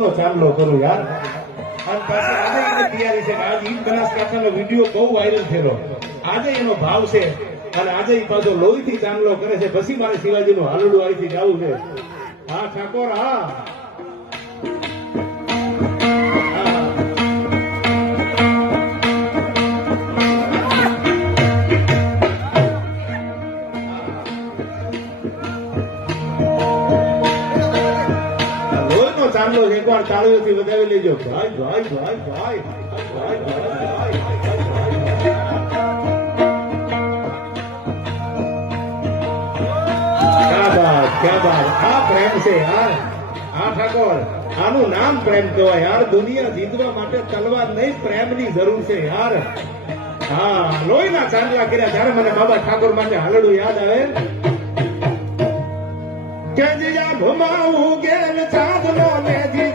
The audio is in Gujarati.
લોહીનો ચાંદલો કરું યાર. અને પાછી આજે એની તૈયારી છે કે આજે ઈ બનાસકાંઠાનો વિડીયો બહુ વાયરલ થયેલો. આજે એનો ભાવ છે અને આજે ઈ પાછો લોહીથી ચાંદલો કરે છે. પછી મારે શિવાજીનું હાલડું અહીંથી ગાવું છે. હા ઠાકોર હા. ચાંદલો એકવાર તાળીઓથી વધાવી લેજો. ભાઈ ભાઈ ભાઈ ભાઈ ભાઈ ભાઈ. ક્યાં બાત ક્યાં બાત. આ પ્રેમ છે યાર. આ ઠાકોર આનું નામ પ્રેમ કહેવાય યાર. દુનિયા જીતવા માટે તલવાર નહીં, પ્રેમની જરૂર છે યાર. હા લોહીના ચાંદલા કર્યા. ત્યારે મને બાબા ઠાકોર માટે હાલડું યાદ આવે કે જીયા ભમાવું ગેલ ચાંદલો ને જી